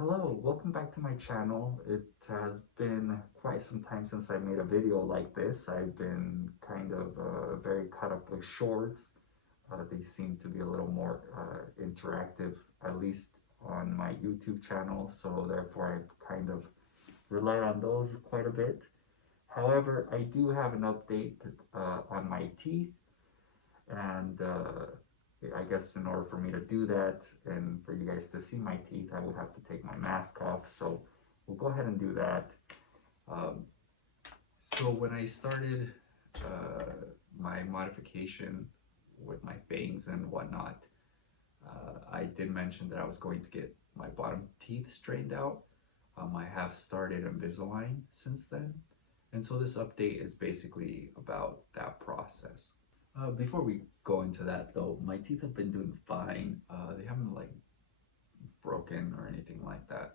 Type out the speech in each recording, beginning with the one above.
Hello, welcome back to my channel. It has been quite some time since I made a video like this. I've been kind of very caught up with shorts. They seem to be a little more interactive, at least on my YouTube channel, so therefore I kind of rely on those quite a bit. However, I do have an update on my teeth, and I guess in order for me to do that and for you guys to see my teeth, I would have to take my mask off. So we'll go ahead and do that. Um, so when I started my modification with my fangs and whatnot, I did mention that I was going to get my bottom teeth straightened out. I have started Invisalign since then. And so this update is basically about that process. Before we go into that though, my teeth have been doing fine. They haven't like broken or anything like that.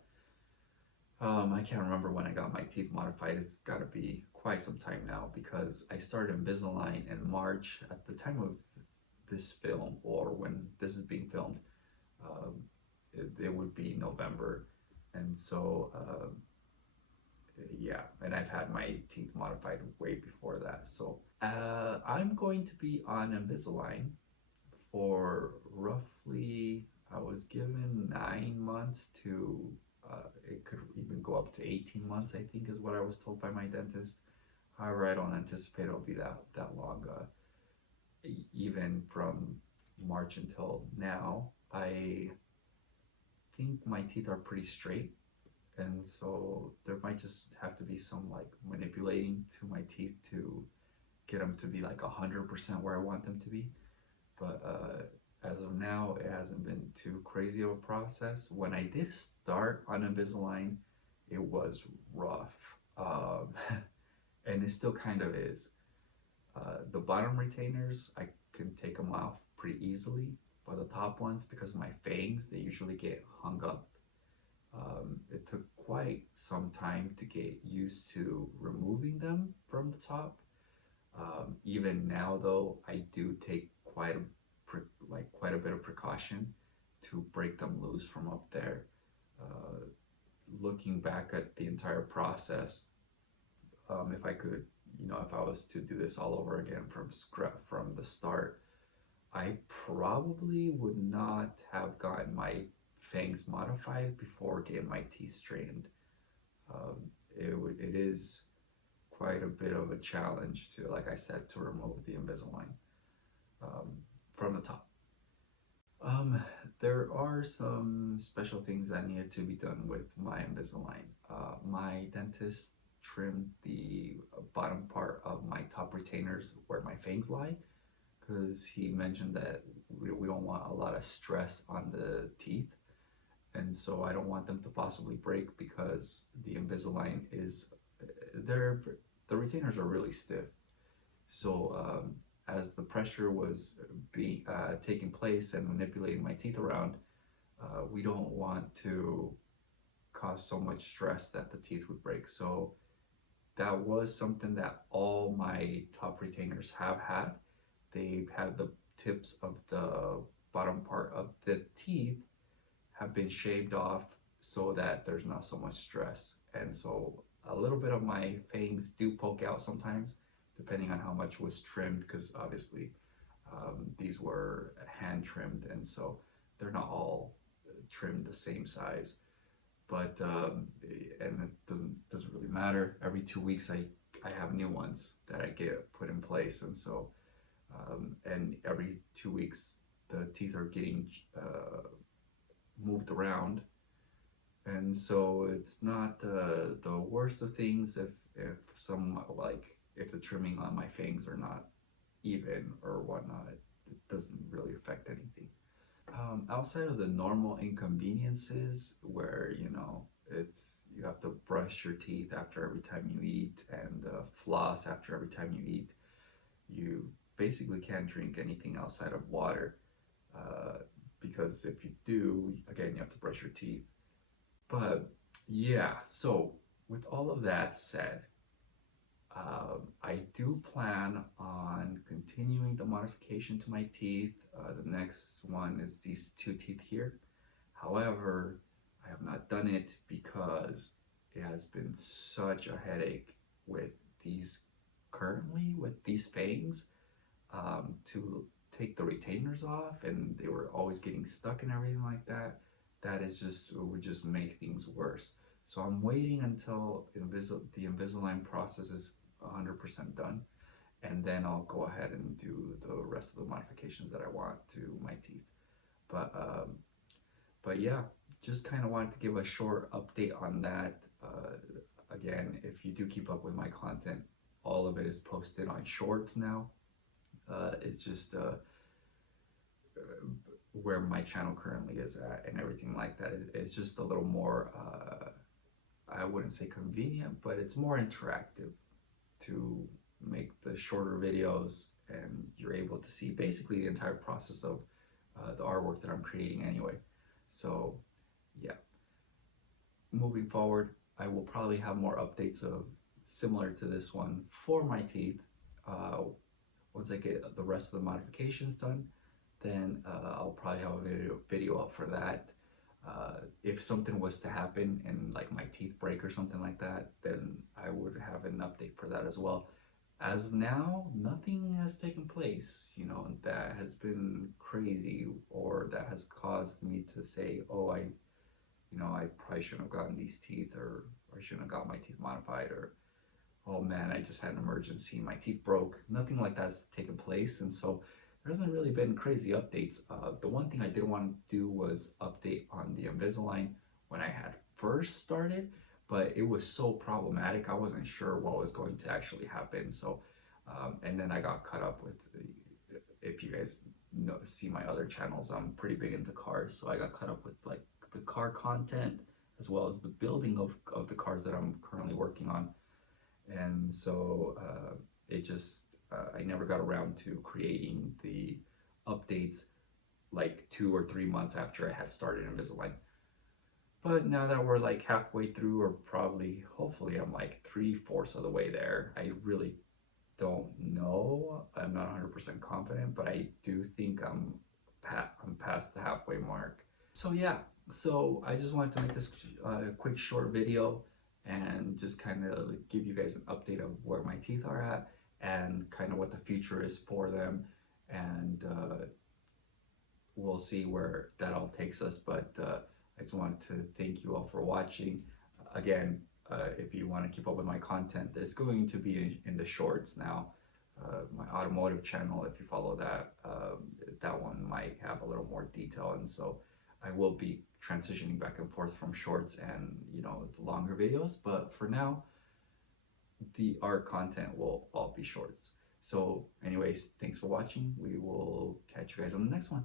I can't remember when I got my teeth modified. It's got to be quite some time now because I started Invisalign in March. At the time of this film, or when this is being filmed, um, it would be November. And so, yeah, and I've had my teeth modified way before that. So I'm going to be on Invisalign for roughly, I was given 9 months to, it could even go up to 18 months, I think is what I was told by my dentist. However, I don't anticipate it'll be that long. Even from March until now, I think my teeth are pretty straight, and so there might just have to be some like manipulating to my teeth to get them to be like 100% where I want them to be. But as of now, it hasn't been too crazy of a process. When I did start on Invisalign, it was rough, and it still kind of is. The bottom retainers, I can take them off pretty easily, but the top ones, because of my fangs, they usually get hung up. It took quite some time to get used to removing them from the top. Even now, though, I do take quite a bit of precaution to break them loose from up there. Uh, Looking back at the entire process, if I could, if I was to do this all over again from the start, I probably would not have gotten my fangs modified before getting my teeth straightened. Um, it is quite a bit of a challenge to, like I said, to remove the Invisalign um, from the top. Um, there are some special things that needed to be done with my Invisalign. My dentist trimmed the bottom part of my top retainers where my fangs lie because he mentioned that we don't want a lot of stress on the teeth, and so I don't want them to possibly break because the Invisalign is they're the retainers are really stiff. So as the pressure was being taking place and manipulating my teeth around, we don't want to cause so much stress that the teeth would break. So that was something that all my top retainers have had. They've had the tips of the bottom part of the teeth have been shaved off so that there's not so much stress. And so a little bit of my fangs do poke out sometimes, depending on how much was trimmed, because obviously these were hand trimmed, and so they're not all trimmed the same size. But and it doesn't really matter. Every 2 weeks, I have new ones that I get put in place, and so and every 2 weeks the teeth are getting moved around, and so it's not the worst of things if some like if the trimming on my fangs are not even or whatnot. It doesn't really affect anything. Outside of the normal inconveniences where it's you have to brush your teeth after every time you eat and floss after every time you eat, you basically can't drink anything outside of water, uh, because if you do, again, you have to brush your teeth. But yeah, so with all of that said, I do plan on continuing the modification to my teeth. The next one is these two teeth here. However, I have not done it because it has been such a headache with these currently with these fangs, to take the retainers off, and they were always getting stuck and everything like that. That is just, it would just make things worse. So I'm waiting until the Invisalign process is 100% done, and then I'll go ahead and do the rest of the modifications that I want to my teeth. But but yeah, just kind of wanted to give a short update on that. Again, if you do keep up with my content, all of it is posted on shorts now. It's just where my channel currently is at and everything like that. It's just a little more, I wouldn't say convenient, but it's more interactive to make the shorter videos, and you're able to see basically the entire process of the artwork that I'm creating anyway. So yeah, moving forward, I will probably have more updates of similar to this one for my teeth. Uh, Once I get the rest of the modifications done, then I'll probably have a video up for that. If something was to happen and like my teeth break or something like that, then I would have an update for that as well. As of now, nothing has taken place, you know, that has been crazy or that has caused me to say, oh, I probably shouldn't have gotten these teeth, or I shouldn't have got my teeth modified, or oh man, I just had an emergency, my teeth broke. Nothing like that's taken place, and so there hasn't really been crazy updates. The one thing I did want to do was update on the Invisalign when I had first started, but it was so problematic. I wasn't sure what was going to actually happen. So, and then I got caught up with, if you guys see my other channels, I'm pretty big into cars, so I got caught up with like the car content as well as the building of the cars that I'm currently working on. And so it just I never got around to creating the updates like 2 or 3 months after I had started Invisalign. But now that we're like halfway through, or probably hopefully I'm like 3/4 of the way there, I really don't know. I'm not 100% confident, but I do think I'm past the halfway mark. So yeah, so I just wanted to make this quick short video and just kind of give you guys an update of where my teeth are at and kind of what the future is for them, and we'll see where that all takes us. But I just wanted to thank you all for watching. Again, if you want to keep up with my content, it's going to be in the shorts now. My automotive channel, if you follow that, that one might have a little more detail, and so I will be transitioning back and forth from shorts and the longer videos. But for now, the art content will all be shorts. So anyways, thanks for watching. We will catch you guys on the next one.